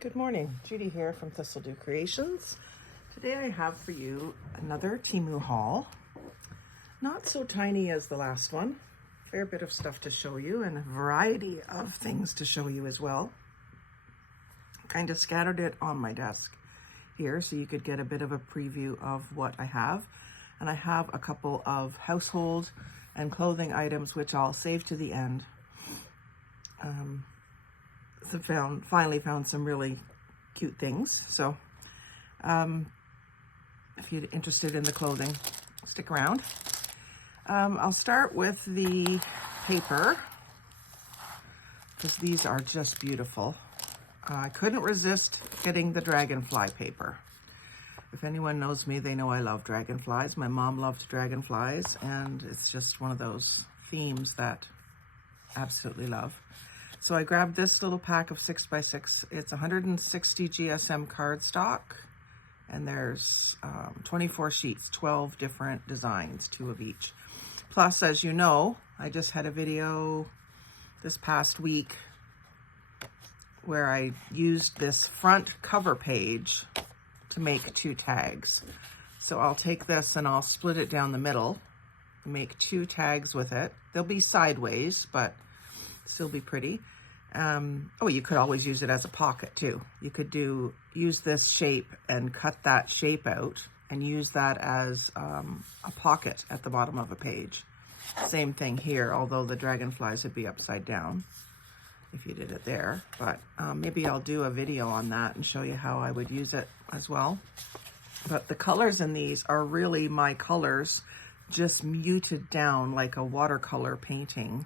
Good morning, Judy here from Thistledew Creations. Today I have for you another Temu haul. Not so tiny as the last one. Fair bit of stuff to show you and a variety of things to show you as well. Kind of scattered it on my desk here so you could get a bit of a preview of what I have. And I have a couple of household and clothing items which I'll save to the end. Finally found some really cute things. So if you're interested in the clothing, stick around. I'll start with the paper because these are just beautiful. I couldn't resist getting the dragonfly paper. If anyone knows me, they know I love dragonflies. My mom loved dragonflies, and it's just one of those themes that I absolutely love. So I grabbed this little pack of 6x6. It's 160 GSM cardstock, and there's 24 sheets, 12 different designs, 2 of each. Plus, as you know, I just had a video this past week where I used this front cover page to make 2 tags. So I'll take this and I'll split it down the middle and make 2 tags with it. They'll be sideways, but still be pretty. You could always use it as a pocket too. You could use this shape and cut that shape out and use that as a pocket at the bottom of a page. Same thing here, although the dragonflies would be upside down if you did it there. But maybe I'll do a video on that and show you how I would use it as well. But the colors in these are really my colors, just muted down like a watercolor painting.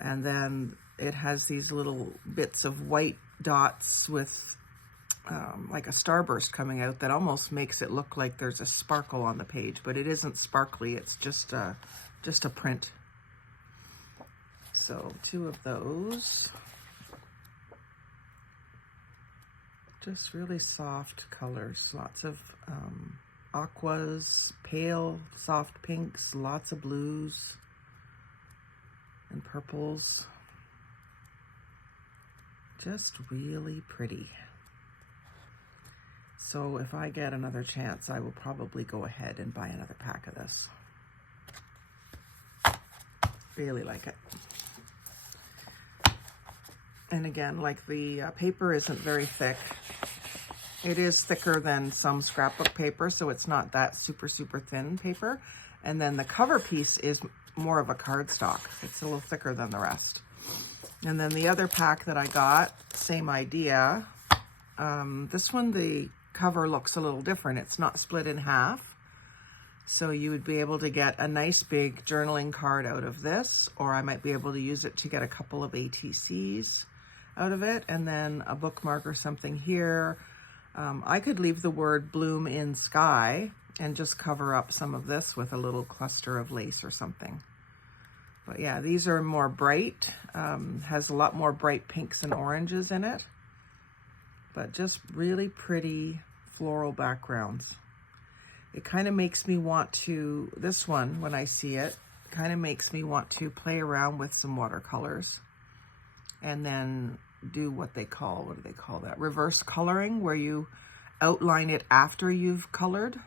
And then it has these little bits of white dots with like a starburst coming out that almost makes it look like there's a sparkle on the page, but it isn't sparkly. It's just a print. So 2 of those. Just really soft colors. Lots of aquas, pale, soft pinks, lots of blues and purples. Just really pretty. So if I get another chance, I will probably go ahead and buy another pack of this. Really like it. And again, like the paper isn't very thick. It is thicker than some scrapbook paper, so it's not that super thin paper. And then the cover piece is more of a cardstock. It's a little thicker than the rest. And then the other pack that I got, same idea. This one, the cover looks a little different. It's not split in half. So you would be able to get a nice big journaling card out of this, or I might be able to use it to get a couple of ATCs out of it, and then a bookmark or something here. I could leave the word bloom in sky and just cover up some of this with a little cluster of lace or something. But yeah, these are more bright, has a lot more bright pinks and oranges in it, but just really pretty floral backgrounds. It kind of makes me want to, this one, when I see it, kind of makes me want to play around with some watercolors and then do what do they call that? Reverse coloring, where you outline it after you've colored.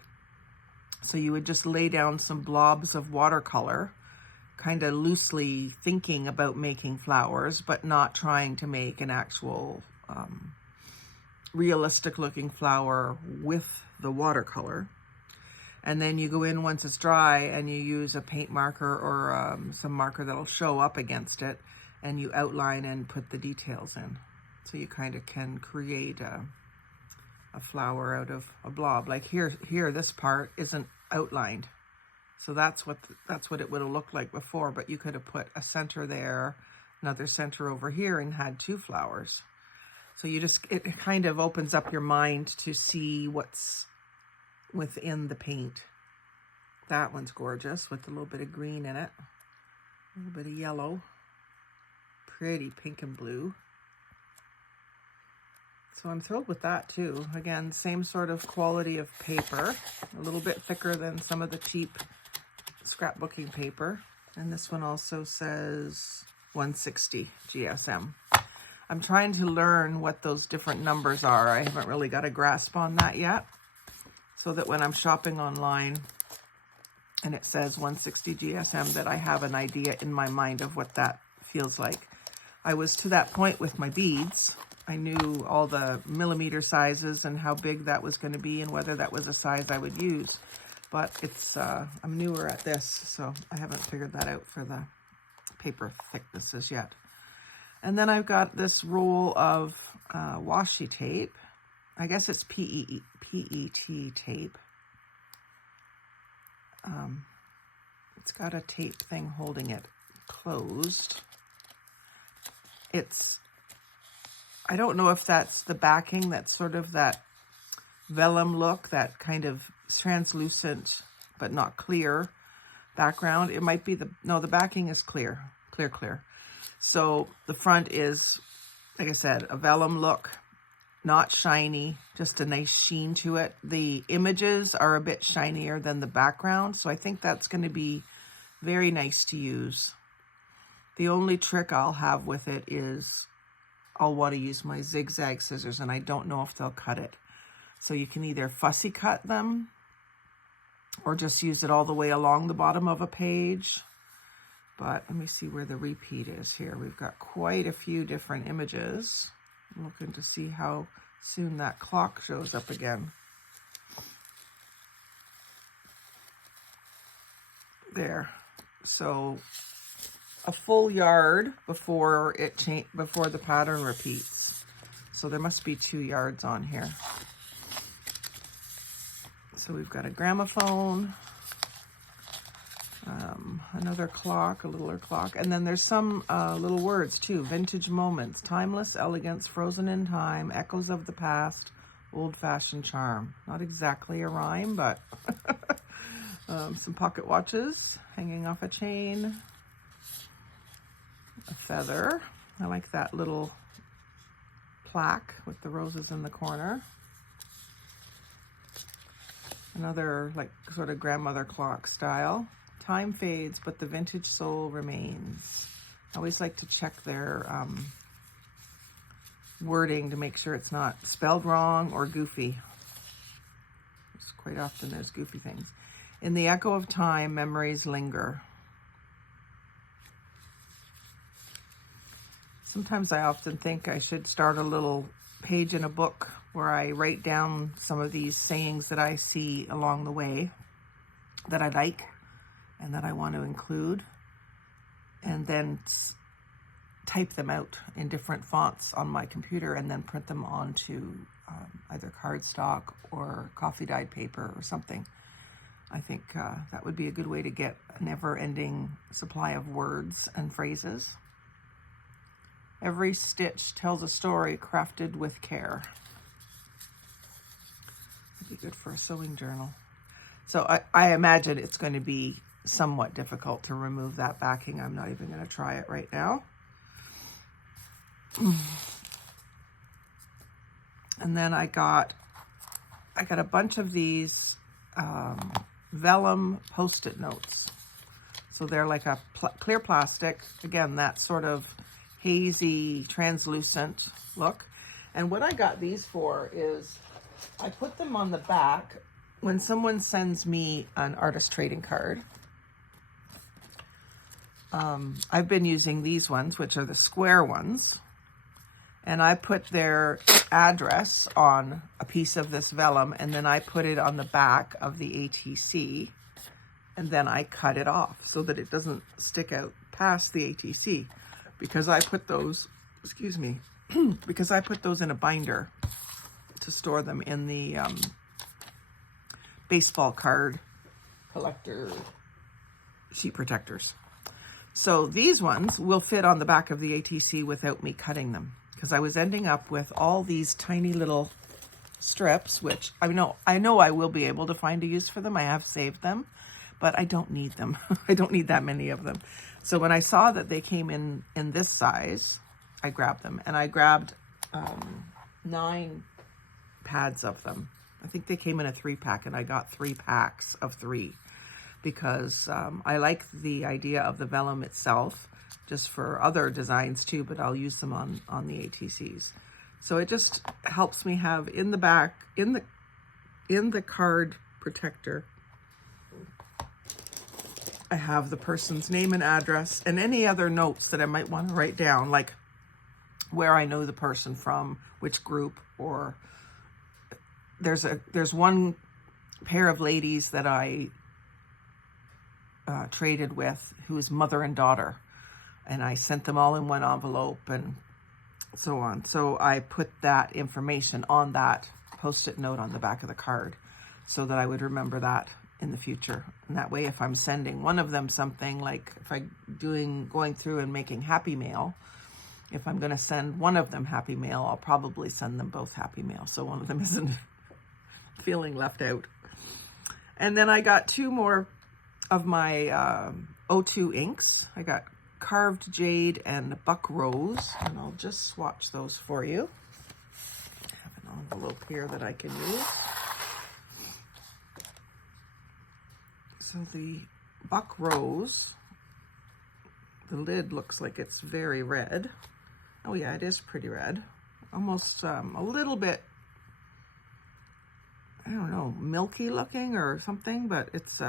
So you would just lay down some blobs of watercolor, kind of loosely thinking about making flowers, but not trying to make an actual realistic looking flower with the watercolor. And then you go in once it's dry and you use a paint marker or some marker that'll show up against it, and you outline and put the details in. So you kind of can create a flower out of a blob. Like here, this part isn't outlined. So that's what it would have looked like before, but you could have put a center there, another center over here, and had 2 flowers. So it kind of opens up your mind to see what's within the paint. That one's gorgeous with a little bit of green in it, a little bit of yellow, pretty pink and blue. So I'm thrilled with that too. Again, same sort of quality of paper, a little bit thicker than some of the cheap scrapbooking paper. And this one also says 160 GSM. I'm trying to learn what those different numbers are. I haven't really got a grasp on that yet, so that when I'm shopping online and it says 160 GSM, that I have an idea in my mind of what that feels like. I was to that point with my beads. I knew all the millimeter sizes and how big that was going to be and whether that was a size I would use. But it's I'm newer at this, so I haven't figured that out for the paper thicknesses yet. And then I've got this roll of washi tape. I guess it's PET tape. It's got a tape thing holding it closed. I don't know if that's the backing, that's sort of that vellum look, that kind of translucent but not clear background. It might be the backing is clear. So the front is, like I said, a vellum look, not shiny, just a nice sheen to it. The images are a bit shinier than the background, so I think that's going to be very nice to use. The only trick I'll have with it is I'll want to use my zigzag scissors, and I don't know if they'll cut it. So you can either fussy cut them or just use it all the way along the bottom of a page. But let me see where the repeat is here. We've got quite a few different images. I'm looking to see how soon that clock shows up again. There. So a full yard before the pattern repeats. So there must be 2 yards on here. So we've got a gramophone, another clock, a littler clock, and then there's some little words too. Vintage moments, timeless elegance, frozen in time, echoes of the past, old-fashioned charm. Not exactly a rhyme, but some pocket watches hanging off a chain, a feather. I like that little plaque with the roses in the corner. Another like sort of grandmother clock style. Time fades, but the vintage soul remains. I always like to check their wording to make sure it's not spelled wrong or goofy. Quite often there's goofy things. In the echo of time, memories linger. Sometimes I often think I should start a little page in a book where I write down some of these sayings that I see along the way that I like and that I want to include, and then type them out in different fonts on my computer and then print them onto either cardstock or coffee dyed paper or something. I think that would be a good way to get a never-ending supply of words and phrases. Every stitch tells a story crafted with care. It'd be good for a sewing journal. So I imagine it's going to be somewhat difficult to remove that backing. I'm not even going to try it right now. And then I got a bunch of these vellum Post-it notes. So they're like a clear plastic. Again, that sort of hazy, translucent look. And what I got these for is I put them on the back when someone sends me an artist trading card. I've been using these ones, which are the square ones. And I put their address on a piece of this vellum, and then I put it on the back of the ATC, and then I cut it off so that it doesn't stick out past the ATC, because I put those, because I put those in a binder to store them in the baseball card collector sheet protectors. So these ones will fit on the back of the ATC without me cutting them, because I was ending up with all these tiny little strips, which I know I will be able to find a use for them. I have saved them, but I don't need them. I don't need that many of them. So when I saw that they came in this size, I grabbed them, and I grabbed 9 pads of them. I think they came in a 3-pack, and I got 3 packs of 3 because I like the idea of the vellum itself. just for other designs too, but I'll use them on the ATCs. So it just helps me have in the back, in the card protector, I have the person's name and address and any other notes that I might want to write down, like where I know the person from, which group, or there's one pair of ladies that I traded with who is mother and daughter, and I sent them all in one envelope and so on. So I put that information on that Post-it note on the back of the card so that I would remember that in the future. And that way, if I'm sending one of them something, like if I'm going through and making Happy Mail, if I'm going to send one of them Happy Mail, I'll probably send them both Happy Mail, so one of them isn't feeling left out. And then I got 2 more of my O2 inks. I got Carved Jade and Buck Rose, and I'll just swatch those for you. I have an envelope here that I can use. So the Buck Rose, the lid looks like it's very red. Oh yeah, it is pretty red. Almost a little bit, I don't know, milky looking or something, but it's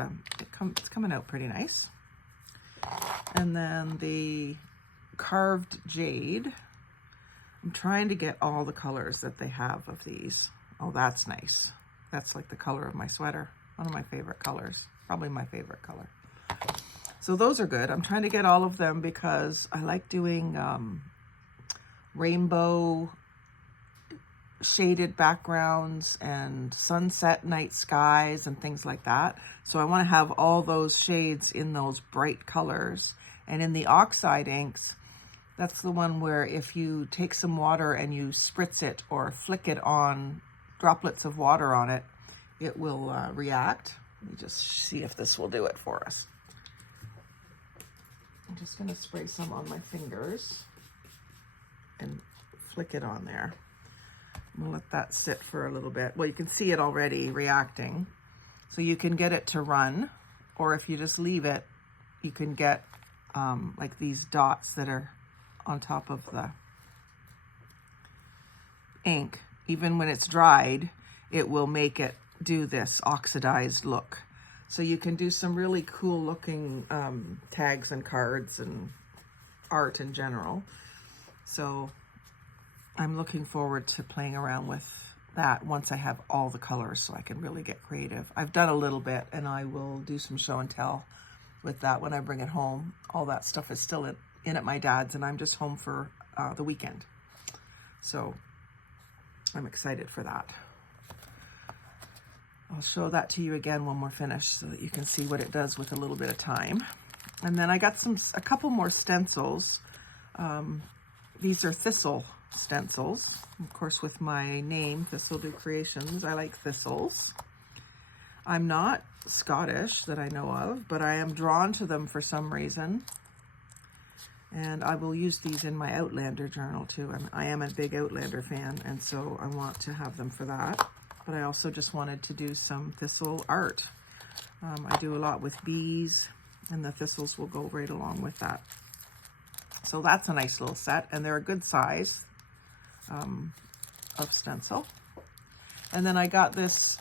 coming out pretty nice. And then the Carved Jade, I'm trying to get all the colors that they have of these. Oh, that's nice. That's like the color of my sweater. One of my favorite colors, probably my favorite color. So those are good. I'm trying to get all of them because I like doing rainbow shaded backgrounds and sunset night skies and things like that. So I want to have all those shades in those bright colors. And in the oxide inks, that's the one where if you take some water and you spritz it or flick it on droplets of water on it, it will react. Let me just see if this will do it for us. I'm just going to spray some on my fingers and flick it on there. I'm going to let that sit for a little bit. Well, you can see it already reacting. So you can get it to run, or if you just leave it, you can get like these dots that are on top of the ink. Even when it's dried, it will make it do this oxidized look. So you can do some really cool looking tags and cards and art in general. So I'm looking forward to playing around with that once I have all the colors so I can really get creative. I've done a little bit and I will do some show and tell with that when I bring it home. All that stuff is still in at my dad's and I'm just home for the weekend. So I'm excited for that. I'll show that to you again when we're finished so that you can see what it does with a little bit of time. And then I got a couple more stencils. These are thistle stencils, of course, with my name, Thistledew Creations. I like thistles. I'm not Scottish that I know of, but I am drawn to them for some reason. And I will use these in my Outlander journal too. I am a big Outlander fan, and so I want to have them for that. But I also just wanted to do some thistle art. I do a lot with bees, and the thistles will go right along with that. So that's a nice little set, and they're a good size of stencil. And then I got this,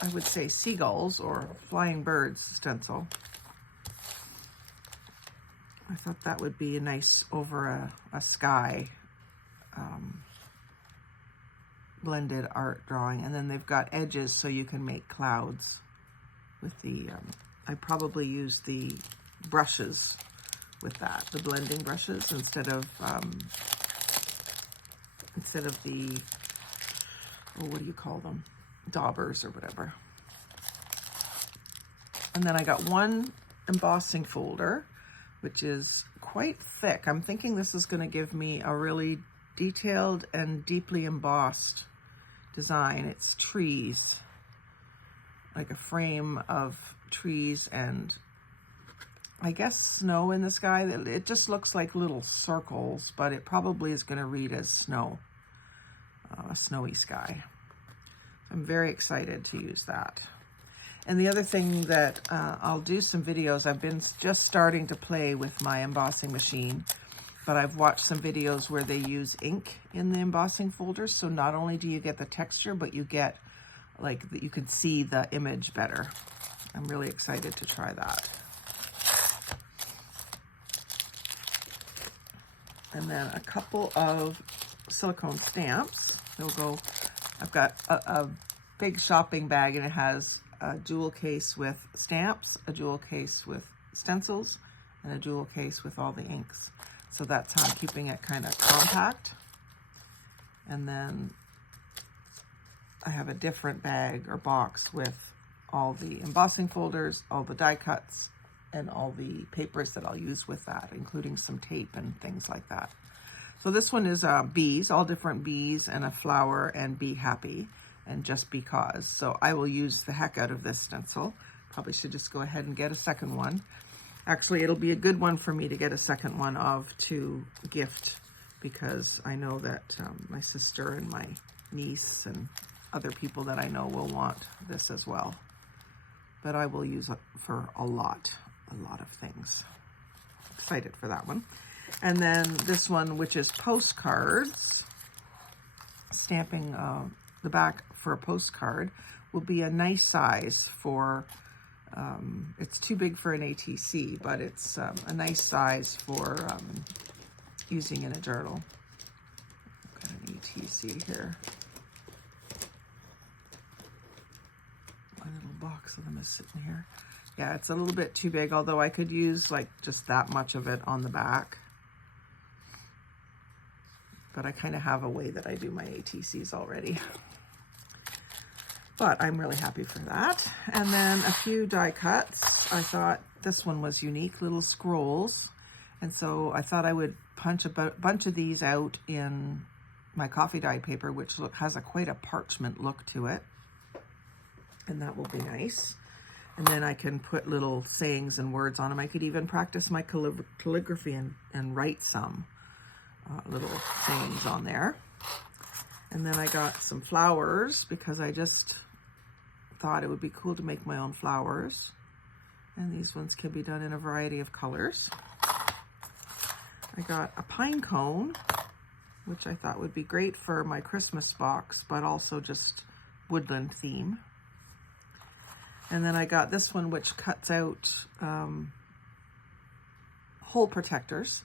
I would say, seagulls or flying birds stencil. I thought that would be a nice over a sky blended art drawing. And then they've got edges so you can make clouds with the, I probably use the brushes with that, the blending brushes, instead of the, oh, what do you call them? Daubers or whatever. And then I got one embossing folder, which is quite thick. I'm thinking this is going to give me a really detailed and deeply embossed design. It's trees, like a frame of trees and I guess snow in the sky. It just looks like little circles, but it probably is going to read as snow, a snowy sky. I'm very excited to use that. And the other thing that I'll do some videos, I've been just starting to play with my embossing machine, but I've watched some videos where they use ink in the embossing folders. So not only do you get the texture, but you get like, you can see the image better. I'm really excited to try that. And then a couple of silicone stamps. They'll go, I've got a big shopping bag, and it has a jewel case with stamps, a jewel case with stencils, and a jewel case with all the inks. So that's how I'm keeping it kind of compact. And then I have a different bag or box with all the embossing folders, all the die cuts, and all the papers that I'll use with that, including some tape and things like that. So this one is bees, all different bees, and a flower, and be happy, and just because. So I will use the heck out of this stencil. Probably should just go ahead and get a second one. Actually, it'll be a good one for me to get a second one of to gift, because I know that my sister and my niece and other people that I know will want this as well. But I will use it for a lot of things. Excited for that one. And then this one, which is postcards, stamping the back for a postcard, will be a nice size for, it's too big for an ATC, but it's a nice size for using in a journal. I've got an ATC here. My little box of them is sitting here. Yeah, it's a little bit too big, although I could use like just that much of it on the back. But I kind of have a way that I do my ATCs already. But I'm really happy for that. And then a few die cuts. I thought this one was unique, little scrolls. And so I thought I would punch a bunch of these out in my coffee dyed paper, which has quite a parchment look to it. And that will be nice. And then I can put little sayings and words on them. I could even practice my calligraphy and write some little sayings on there. And then I got some flowers, because I just thought it would be cool to make my own flowers. And these ones can be done in a variety of colors. I got a pine cone, which I thought would be great for my Christmas box, but also just woodland theme. And then I got this one, which cuts out hole protectors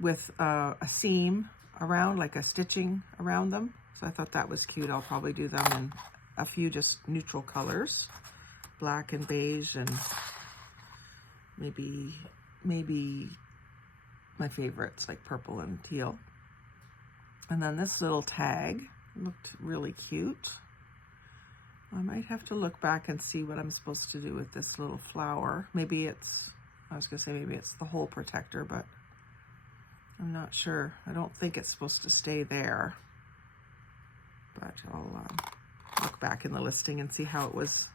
with a seam around, like a stitching around them. So I thought that was cute. I'll probably do them in a few just neutral colors, black and beige, and maybe my favorites like purple and teal. And then this little tag looked really cute. I might have to look back and see what I'm supposed to do with this little flower. Maybe it's, I was gonna say maybe it's the hole protector, but I'm not sure. I don't think it's supposed to stay there, but I'll look back in the listing and see how it was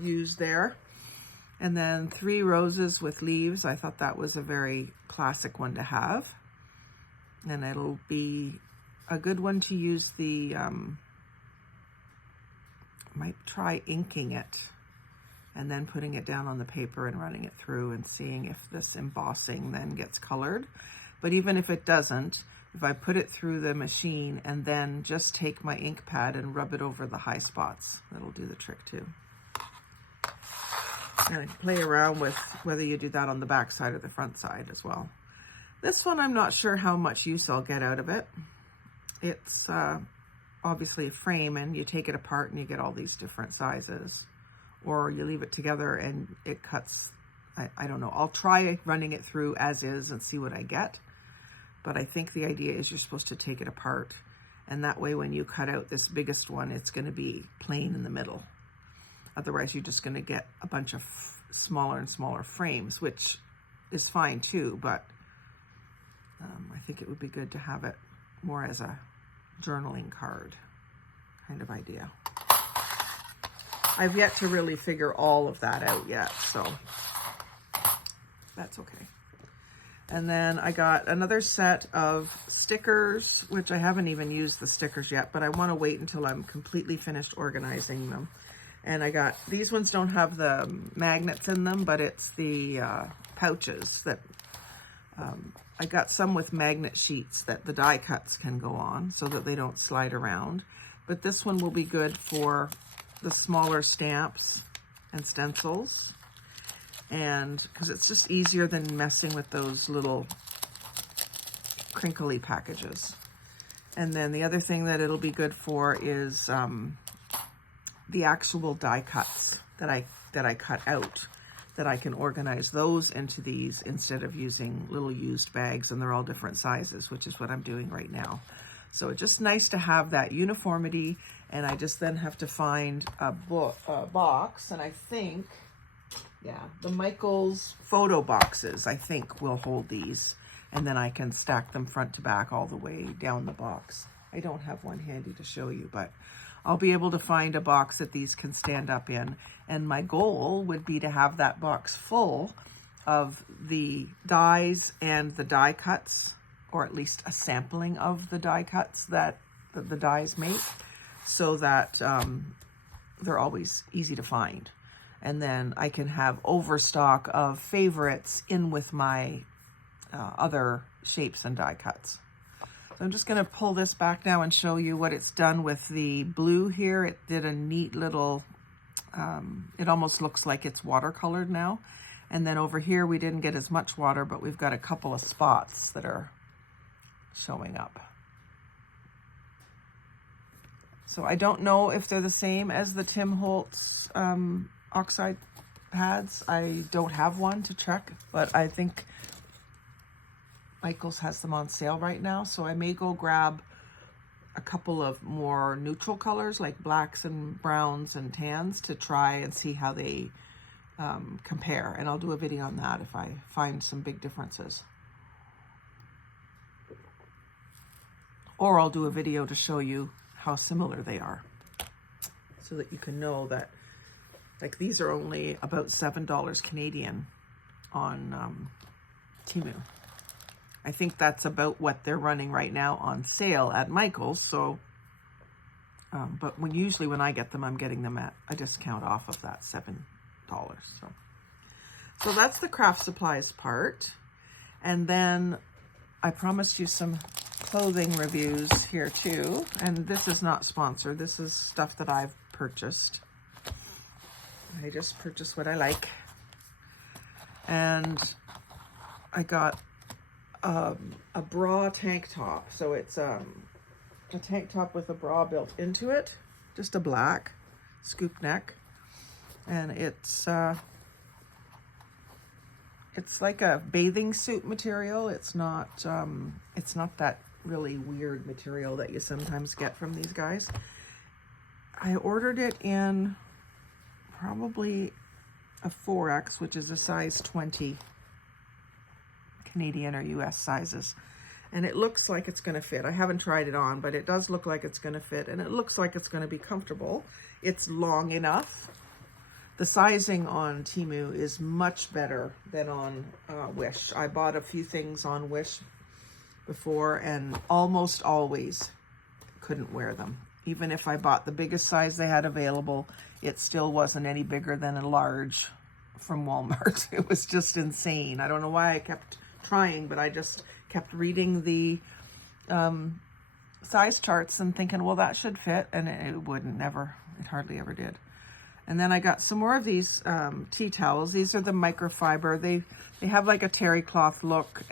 used there. And then 3 roses with leaves. I thought that was a very classic one to have, and it'll be a good one to use the might try inking it and then putting it down on the paper and running it through and seeing if this embossing then gets colored. But even if it doesn't, if I put it through the machine and then just take my ink pad and rub it over the high spots, that'll do the trick too. And play around with whether you do that on the back side or the front side as well. This one, I'm not sure how much use I'll get out of it. It's obviously a frame, and you take it apart and you get all these different sizes, or you leave it together and it cuts. I don't know. I'll try running it through as is and see what I get. But I think the idea is you're supposed to take it apart, and that way when you cut out this biggest one, it's going to be plain in the middle. Otherwise, you're just going to get a bunch of smaller and smaller frames, which is fine too, but I think it would be good to have it more as a journaling card kind of idea. I've yet to really figure all of that out yet, so that's okay. And then I got another set of stickers, which I haven't even used the stickers yet, but I want to wait until I'm completely finished organizing them. And I got, these ones don't have the magnets in them, but it's the pouches that, I got some with magnet sheets that the die cuts can go on so that they don't slide around. But this one will be good for the smaller stamps and stencils. And because it's just easier than messing with those little crinkly packages. And then the other thing that it'll be good for is the actual die cuts that I cut out, that I can organize those into these instead of using little used bags, and they're all different sizes, which is what I'm doing right now. So it's just nice to have that uniformity, and I just then have to find a box, and I think, yeah, the Michaels photo boxes, I think, will hold these, and then I can stack them front to back all the way down the box. I don't have one handy to show you, but I'll be able to find a box that these can stand up in. And my goal would be to have that box full of the dies and the die cuts, or at least a sampling of the die cuts that the dies make, so that they're always easy to find. And then I can have overstock of favorites in with my other shapes and die cuts. So I'm just going to pull this back now and show you what it's done with the blue here. It did a neat little, it almost looks like it's watercolored now. And then over here, we didn't get as much water, but we've got a couple of spots that are showing up. So I don't know if they're the same as the Tim Holtz oxide pads. I don't have one to check, but I think Michaels has them on sale right now, so I may go grab a couple of more neutral colors like blacks and browns and tans to try and see how they compare, and I'll do a video on that if I find some big differences. Or I'll do a video to show you how similar they are, so that you can know that, like, these are only about $7 Canadian on Temu. I think that's about what they're running right now on sale at Michaels. So, but usually when I get them, I'm getting them at a discount off of that $7. So that's the craft supplies part. And then I promised you some clothing reviews here too. And this is not sponsored. This is stuff that I've purchased. I just purchase what I like. And I got a bra tank top. So it's a tank top with a bra built into it, just a black scoop neck, and it's like a bathing suit material. It's not that really weird material that you sometimes get from these guys. I ordered it in probably a 4X, which is a size 20 Canadian or US sizes, and it looks like it's going to fit. I haven't tried it on, but it does look like it's going to fit, and it looks like it's going to be comfortable. It's long enough. The sizing on Temu is much better than on Wish. I bought a few things on Wish before and almost always couldn't wear them. Even if I bought the biggest size they had available, it still wasn't any bigger than a large from Walmart. It was just insane. I don't know why I kept trying, but I just kept reading the size charts and thinking, well, that should fit, and it wouldn't. Never. It hardly ever did. And then I got some more of these tea towels. These are the microfiber. They have like a terry cloth look,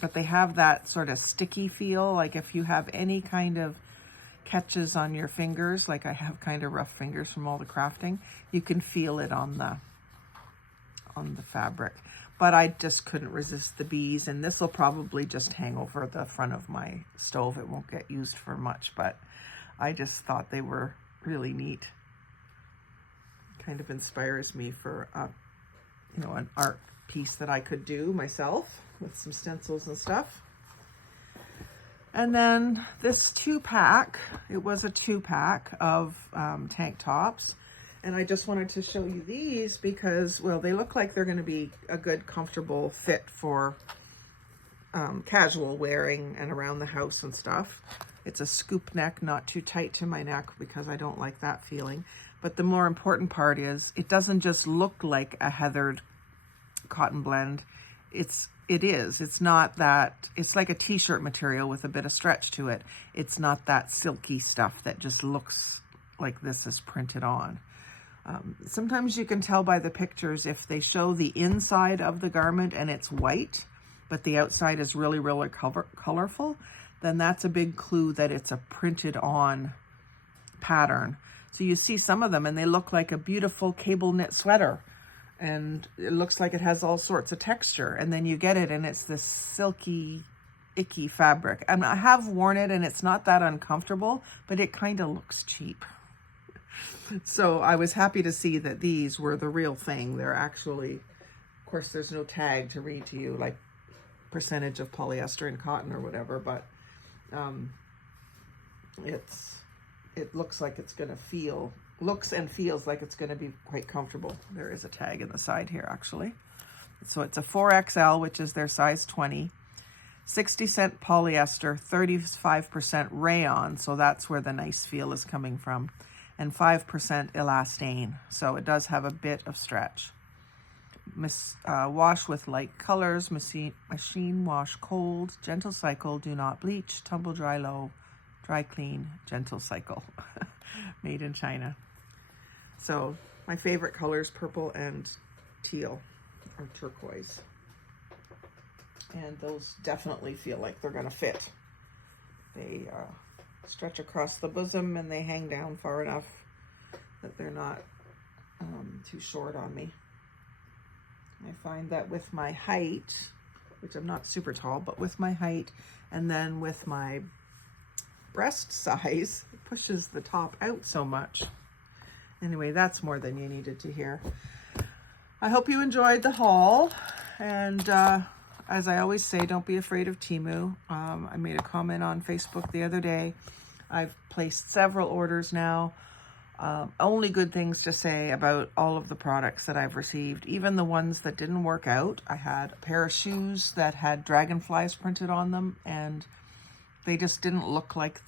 but they have that sort of sticky feel. Like if you have any kind of catches on your fingers, like I have kind of rough fingers from all the crafting, you can feel it on the fabric. But I just couldn't resist the bees, and this will probably just hang over the front of my stove. It won't get used for much, but I just thought they were really neat. Kind of inspires me for an art piece that I could do myself with some stencils and stuff. And then this 2-pack, it was a 2-pack of tank tops. And I just wanted to show you these because, well, they look like they're going to be a good, comfortable fit for casual wearing and around the house and stuff. It's a scoop neck, not too tight to my neck because I don't like that feeling. But the more important part is it doesn't just look like a heathered cotton blend. It's not that, it's like a t-shirt material with a bit of stretch to it. It's not that silky stuff that just looks like this is printed on. Sometimes you can tell by the pictures if they show the inside of the garment and it's white, but the outside is really, really colorful, then that's a big clue that it's a printed on pattern. So you see some of them and they look like a beautiful cable knit sweater, and it looks like it has all sorts of texture, and then you get it and it's this silky, icky fabric. And I have worn it and it's not that uncomfortable, but it kind of looks cheap. So I was happy to see that these were the real thing. They're actually, of course, there's no tag to read to you, like percentage of polyester and cotton or whatever, but it looks like it's going to looks and feels like it's going to be quite comfortable. There is a tag in the side here, actually. So it's a 4XL, which is their size 20, 60% polyester, 35% rayon, so that's where the nice feel is coming from, and 5% elastane, so it does have a bit of stretch. Wash with light colors, machine wash cold, gentle cycle, do not bleach, tumble dry low, dry clean, gentle cycle. Made in China. So my favorite colors, purple and teal or turquoise. And those definitely feel like they're gonna fit. They stretch across the bosom and they hang down far enough that they're not too short on me. I find that with my height, which I'm not super tall, but with my height and then with my breast size, it pushes the top out so much. Anyway, that's more than you needed to hear. I hope you enjoyed the haul, and as I always say, don't be afraid of Temu. I made a comment on Facebook the other day. I've placed several orders now. Only good things to say about all of the products that I've received, even the ones that didn't work out. I had a pair of shoes that had dragonflies printed on them, and they just didn't look like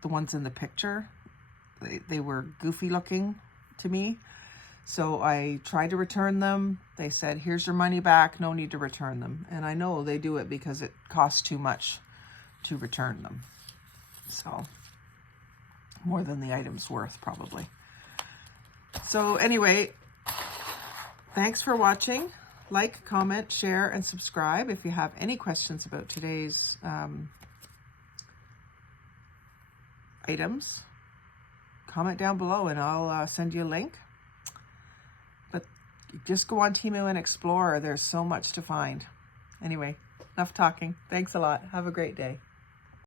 the ones in the picture. They were goofy looking to me. So I tried to return them. They said, here's your money back, no need to return them. And I know they do it because it costs too much to return them. So more than the item's worth, probably. So anyway, thanks for watching. Like, comment, share, and subscribe. If you have any questions about today's items, comment down below and I'll send you a link. But just go on Temu and explore. There's so much to find. Anyway, enough talking. Thanks a lot. Have a great day.